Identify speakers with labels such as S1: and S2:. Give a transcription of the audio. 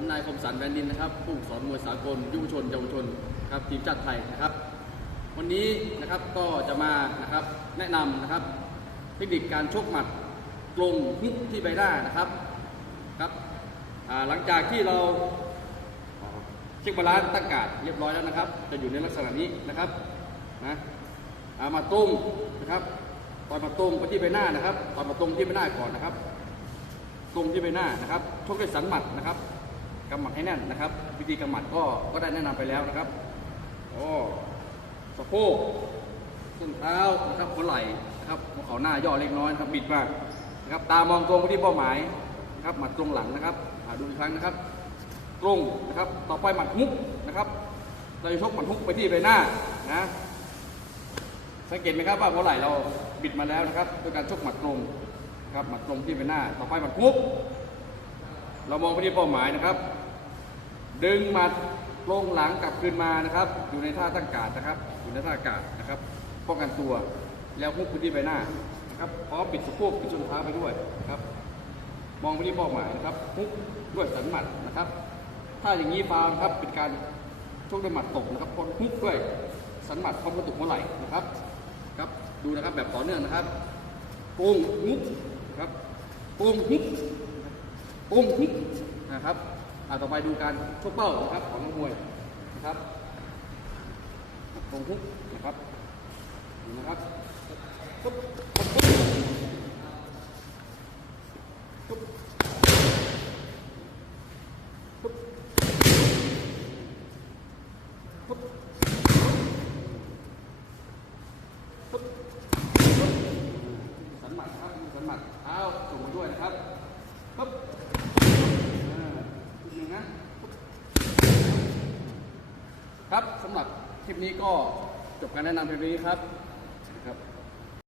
S1: ผมนายคมสันแวนดินนะครับ ผู้สอนมวยสากลยุวชนเยาวชนครับทีมชาติไทยนะครับ วันนี้นะครับก็จะมานะครับแนะนำนะครับเทคนิคการชกหมัดตรงฮุกที่ใบหน้านะครับครับหลังจากที่เราเช็คบาลานซ์ตั้งกาดเรียบร้อยแล้วนะครับ จะอยู่ในลักษณะนี้นะครับนะอ่ามาตรงนะครับตอนมาตรงไปที่ใบหน้านะครับตอนมาตรงที่ใบหน้าก่อนนะครับ ตรงที่ใบหน้านะครับชกด้วยสันหมัดนะครับ กำหมัดให้แน่นนะครับ วิธีกำหมัดก็ก็ได้แนะนำไปแล้วนะครับโอ้สะโพกส้นเท้านะครับหัวไหล่นะครับหัวเข่าหน้าย่อเล็กน้อยนะครับบิดมากนะครับตามองตรงไปที่เป้าหมายนะครับหมัดตรงหลังนะครับดูอีกครั้งนะครับ ตรงนะครับต่อไปหมัดฮุกนะครับ เราจะชกหมัดฮุกไปที่ใบหน้านะสังเกตไหมครับว่าหัวไหล่เราบิดมาแล้วนะครับด้วยการชกหมัดตรงนะครับหมัดตรงที่ใบหน้า ต่อไปหมัดคุก เรามองไปที่เป้าหมายนะครับ ดึงหมัดลงหลังกลับคืนมานะครับ อยู่ในท่าตั้งการนะครับ อยู่ในท่าอากาศนะครับป้องกันตัวแล้วคุกไปที่ใบหน้านะครับพร้อมปิดสะโพกปิดส้นเท้าไปด้วยนะครับ มองไปที่เป้าหมายนะครับคุกด้วยสันหมัดนะครับ ถ้าอย่างนี้ฟาวนะครับเป็นการชกด้วยหมัดตกนะครับพอคุกด้วยสันหมัดพร้อมกระตุกหัวไหล่นะครับครับดูนะครับแบบต่อเนื่องนะครับโป้งฮุกครับโป้งฮุกโปุ้งฮุกนะครับอ่าต่อไปดูการชกเป้านะครับของนักมวยนะครับโป้งฮุกนะครับดูนะครับปุ๊บปุ๊บปุ๊บปุ๊บปุ๊บปุ๊บสันหมัดนครับสันหมัดเท้าส่งมาด้วยนะครับปุ๊บอ่าอีกหนึ่งนะปุ๊บ ครับสำหรับคลิปนี้ก็จบการแนะนำเพียงนี้ครับ